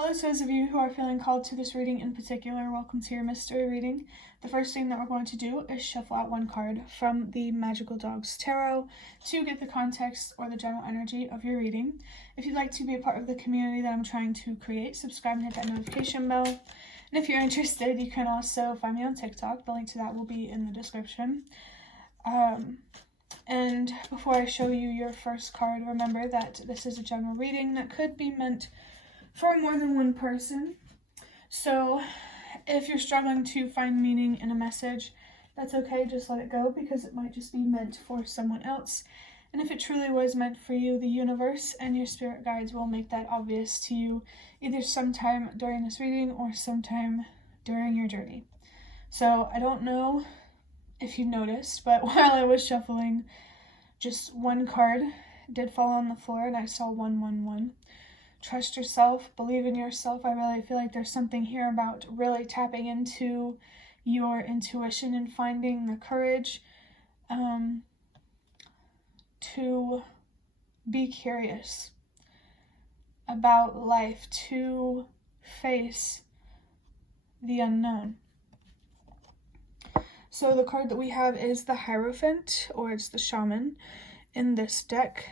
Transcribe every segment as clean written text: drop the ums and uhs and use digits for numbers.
Hello to those of you who are feeling called to this reading in particular. Welcome to your mystery reading. The first thing that we're going to do is shuffle out one card from the Magical Dogs Tarot to get the context or the general energy of your reading. If you'd like to be a part of the community that I'm trying to create, subscribe and hit that notification bell. And if you're interested, you can also find me on TikTok. The link to that will be in the description. And before I show you your first card, remember that this is a general reading that could be meant for more than one person. So if you're struggling to find meaning in a message, that's okay, just let it go, because it might just be meant for someone else. And if it truly was meant for you, the universe and your spirit guides will make that obvious to you either sometime during this reading or sometime during your journey. So I don't know if you noticed, but while I was shuffling, just one card did fall on the floor and I saw 111. Trust yourself, believe in yourself. I really feel like there's something here about really tapping into your intuition and finding the courage to be curious about life, to face the unknown. So the card that we have is the Hierophant, or it's the Shaman in this deck.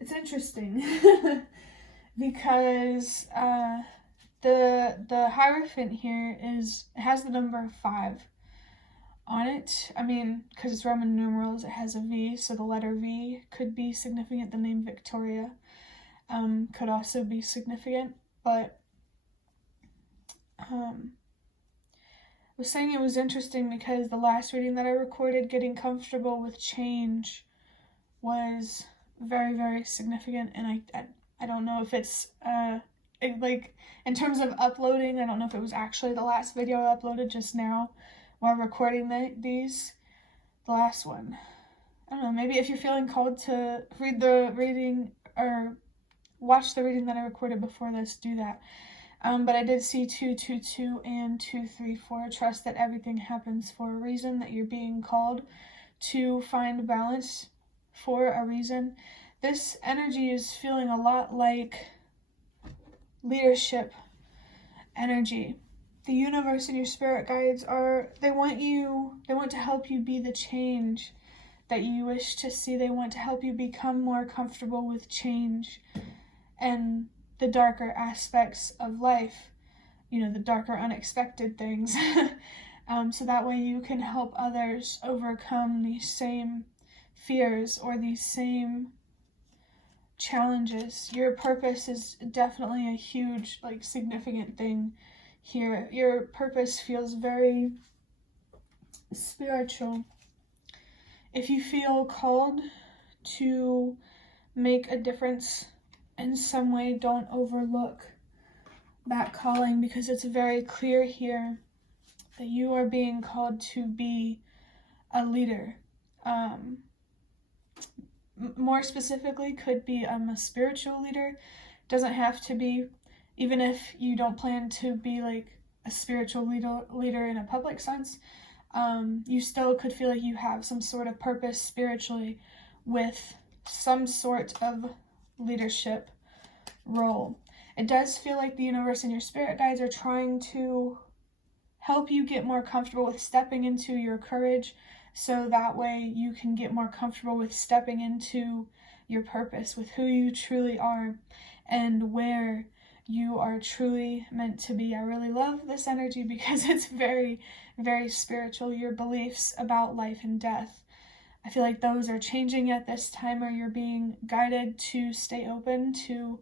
It's interesting because the Hierophant here has the number 5 on it. I mean, because it's Roman numerals, it has a V, so the letter V could be significant. The name Victoria could also be significant, but I was saying it was interesting because the last reading that I recorded, getting comfortable with change, was very, very significant. And I don't know if it's like in terms of uploading, I don't know if it was actually the last video I uploaded just now while recording the last one. I don't know, maybe if you're feeling called to read the reading or watch the reading that I recorded before this, do that. But I did see 222 and 234. Trust that everything happens for a reason, that you're being called to find balance for a reason. This energy is feeling a lot like leadership energy. The universe and your spirit guides they want to help you be the change that you wish to see. They want to help you become more comfortable with change and the darker aspects of life, the darker unexpected things. So that way you can help others overcome these same fears or these same challenges. Your purpose is definitely a huge, significant thing here. Your purpose feels very spiritual. If you feel called to make a difference in some way, don't overlook that calling, because it's very clear here that you are being called to be a leader. More specifically, could be a spiritual leader. Doesn't have to be, even if you don't plan to be like a spiritual leader in a public sense, you still could feel like you have some sort of purpose spiritually with some sort of leadership role. It does feel like the universe and your spirit guides are trying to help you get more comfortable with stepping into your courage, so that way you can get more comfortable with stepping into your purpose, with who you truly are and where you are truly meant to be. I really love this energy because it's very, very spiritual. Your beliefs about life and death, I feel like those are changing at this time, or you're being guided to stay open to,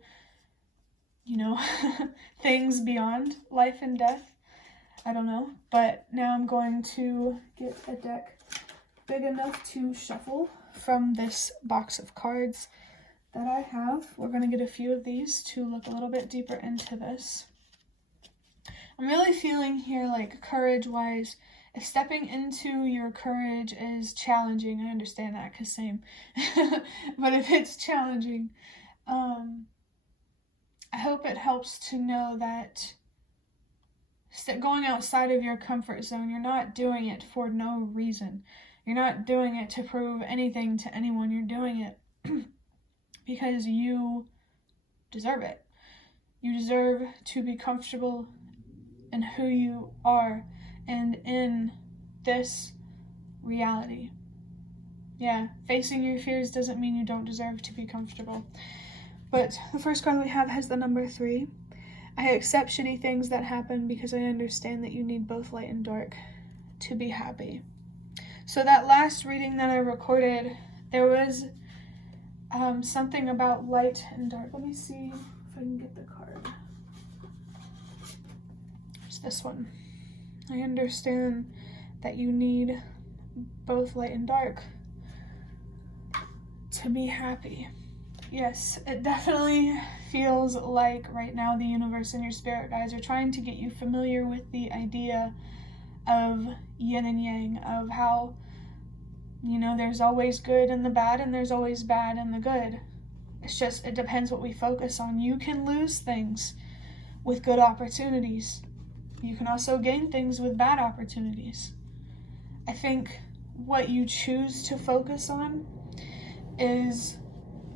things beyond life and death. I don't know, but now I'm going to get a deck big enough to shuffle from this box of cards that I have. We're going to get a few of these to look a little bit deeper into this. I'm really feeling here, like, courage-wise, if stepping into your courage is challenging, I understand that, because same. But if it's challenging, I hope it helps to know that going outside of your comfort zone, you're not doing it for no reason. You're not doing it to prove anything to anyone. You're doing it because you deserve it. You deserve to be comfortable in who you are and in this reality. Yeah, facing your fears doesn't mean you don't deserve to be comfortable. But the first card we have has the number 3. I accept shitty things that happen because I understand that you need both light and dark to be happy. So that last reading that I recorded, there was something about light and dark. Let me see if I can get the card. It's this one. I understand that you need both light and dark to be happy. Yes, it definitely feels like right now the universe and your spirit guides are trying to get you familiar with the idea of yin and yang, of how, there's always good in the bad and there's always bad in the good. It's just, it depends what we focus on. You can lose things with good opportunities. You can also gain things with bad opportunities. I think what you choose to focus on is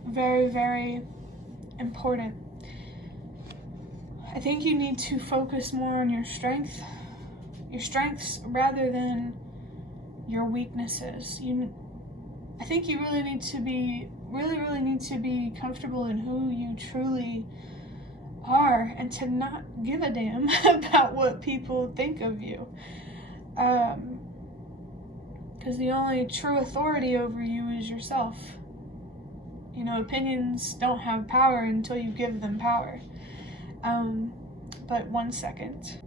very, very important. I think you need to focus more on your strengths rather than your weaknesses. I think you really need to be comfortable in who you truly are and to not give a damn about what people think of you. Because the only true authority over you is yourself. Opinions don't have power until you give them power. But 1 second.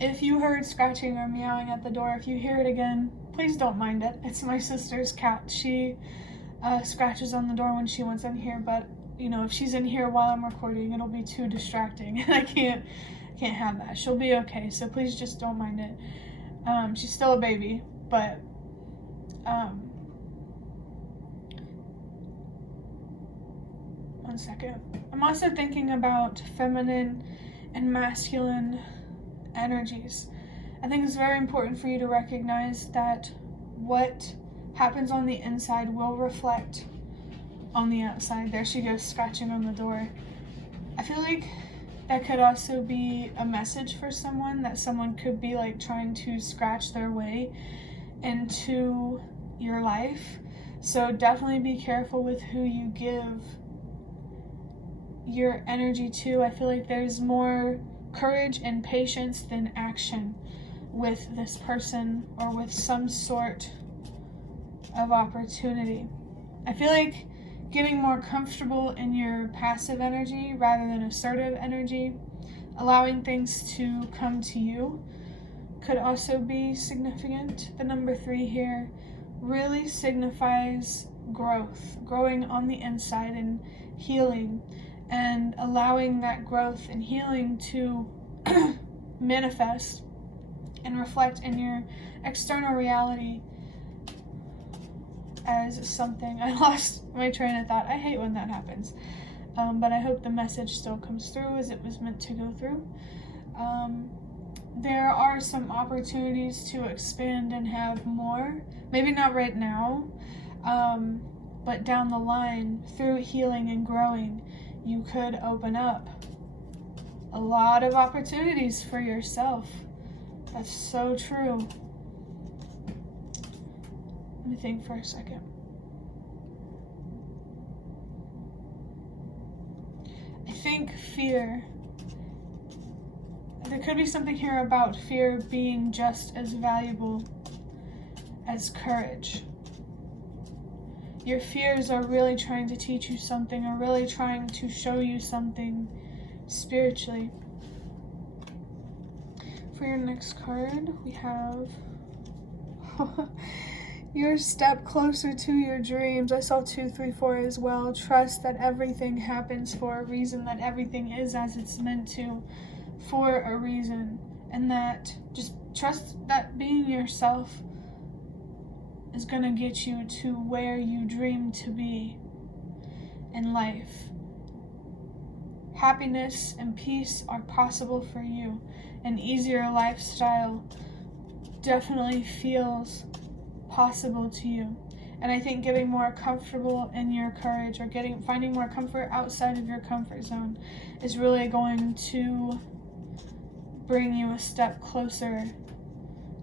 If you heard scratching or meowing at the door, if you hear it again, please don't mind it. It's my sister's cat. She scratches on the door when she wants in here, but if she's in here while I'm recording, it'll be too distracting, and I can't have that. She'll be okay, so please just don't mind it. She's still a baby, but 1 second. I'm also thinking about feminine and masculine energies. I think it's very important for you to recognize that what happens on the inside will reflect on the outside. There she goes, scratching on the door. I feel like that could also be a message for someone, that someone could be trying to scratch their way into your life. So definitely be careful with who you give your energy to. I feel like there's more courage and patience than action with this person or with some sort of opportunity. I feel like getting more comfortable in your passive energy rather than assertive energy, allowing things to come to you, could also be significant. The number 3 here really signifies growing on the inside and healing, and allowing that growth and healing to manifest and reflect in your external reality as something. I lost my train of thought. I hate when that happens. But I hope the message still comes through as it was meant to go through. There are some opportunities to expand and have more. Maybe not right now, but down the line, through healing and growing, you could open up a lot of opportunities for yourself. That's so true. Let me think for a second. I think fear. There could be something here about fear being just as valuable as courage. Your fears are really trying to teach you something, or really trying to show you something spiritually. For your next card, we have your step closer to your dreams. I saw 2, 3, 4 as well. Trust that everything happens for a reason, that everything is as it's meant to for a reason, and that just trust that being yourself is going to get you to where you dream to be in life. Happiness and peace are possible for you. An easier lifestyle definitely feels possible to you. And I think getting more comfortable in your courage, or finding more comfort outside of your comfort zone, is really going to bring you a step closer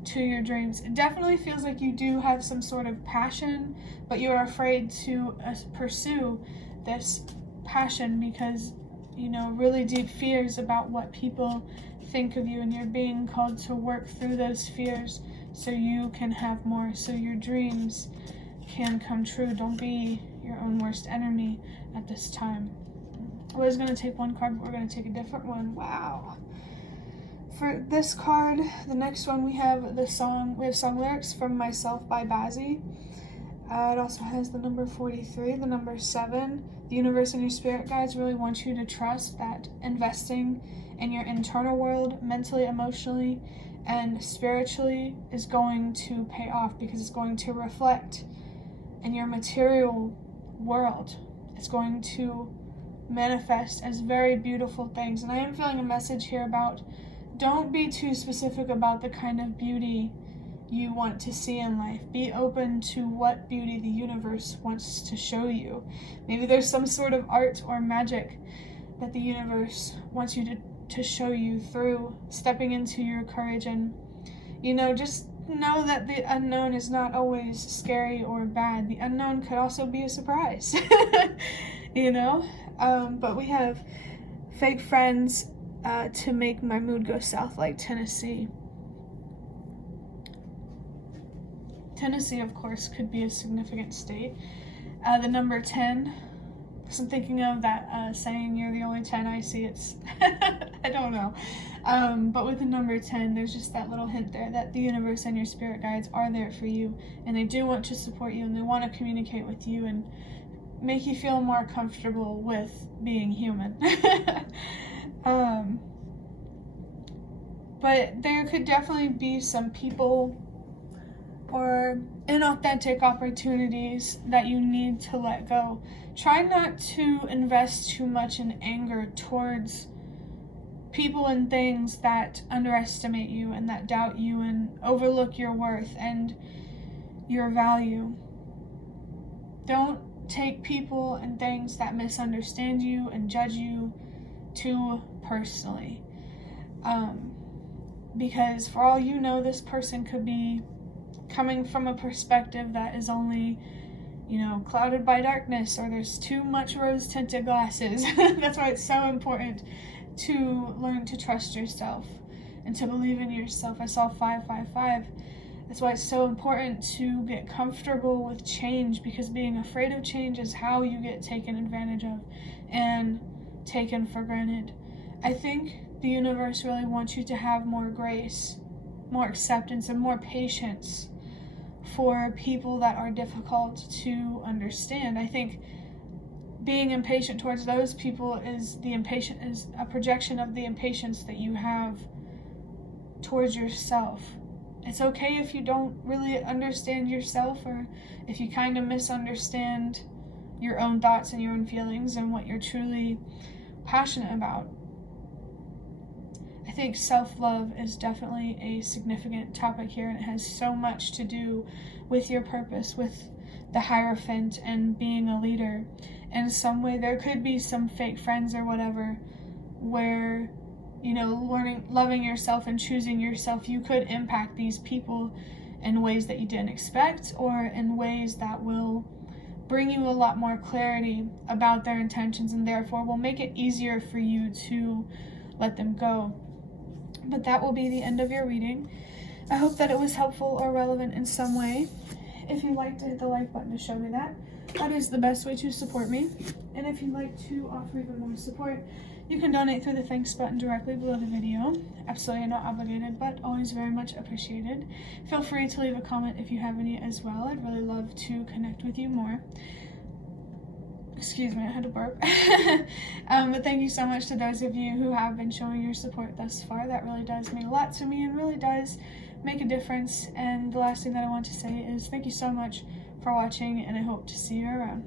to your dreams. It definitely feels like you do have some sort of passion, but you're afraid to pursue this passion because, you know, really deep fears about what people think of you, and you're being called to work through those fears so you can have more, so your dreams can come true. Don't be your own worst enemy at this time. I was going to take one card, but we're going to take a different one. Wow. For this card, the next one, we have song lyrics from Myself by Bazzi. It also has the number 43, the number 7. The universe and your spirit guides really want you to trust that investing in your internal world, mentally, emotionally, and spiritually, is going to pay off, because it's going to reflect in your material world. It's going to manifest as very beautiful things. And I am feeling a message here about, don't be too specific about the kind of beauty you want to see in life. Be open to what beauty the universe wants to show you. Maybe there's some sort of art or magic that the universe wants you to show you through stepping into your courage. And, you know, just know that the unknown is not always scary or bad. The unknown could also be a surprise, you know? But we have fake friends to make my mood go south like Tennessee. Tennessee, of course, could be a significant state. The number 10, because I'm thinking of that saying, you're the only 10 I see. It's, I don't know. But with the number 10, there's just that little hint there that the universe and your spirit guides are there for you, and they do want to support you, and they want to communicate with you and make you feel more comfortable with being human. But there could definitely be some people or inauthentic opportunities that you need to let go. Try not to invest too much in anger towards people and things that underestimate you and that doubt you and overlook your worth and your value. Don't take people and things that misunderstand you and judge you too personally. Because for all you know, this person could be coming from a perspective that is only, you know, clouded by darkness, or there's too much rose-tinted glasses. That's why it's so important to learn to trust yourself and to believe in yourself. I saw 555. That's why it's so important to get comfortable with change, because being afraid of change is how you get taken advantage of and taken for granted. I think the universe really wants you to have more grace, more acceptance, and more patience for people that are difficult to understand. I think being impatient towards those people is a projection of the impatience that you have towards yourself. It's okay if you don't really understand yourself, or if you kind of misunderstand your own thoughts and your own feelings and what you're truly passionate about. I think self-love is definitely a significant topic here, and it has so much to do with your purpose, with the Hierophant and being a leader. In some way, there could be some fake friends or whatever where, you know, loving yourself and choosing yourself, you could impact these people in ways that you didn't expect, or in ways that will bring you a lot more clarity about their intentions, and therefore will make it easier for you to let them go. But that will be the end of your reading. I hope that it was helpful or relevant in some way. If you'd like to hit the like button to show me that, that is the best way to support me. And if you'd like to offer even more support, you can donate through the thanks button directly below the video. Absolutely not obligated, but always very much appreciated. Feel free to leave a comment if you have any as well. I'd really love to connect with you more. Excuse me, I had to burp. But thank you so much to those of you who have been showing your support thus far. That really does mean a lot to me and really does make a difference. And the last thing that I want to say is thank you so much for watching, and I hope to see you around.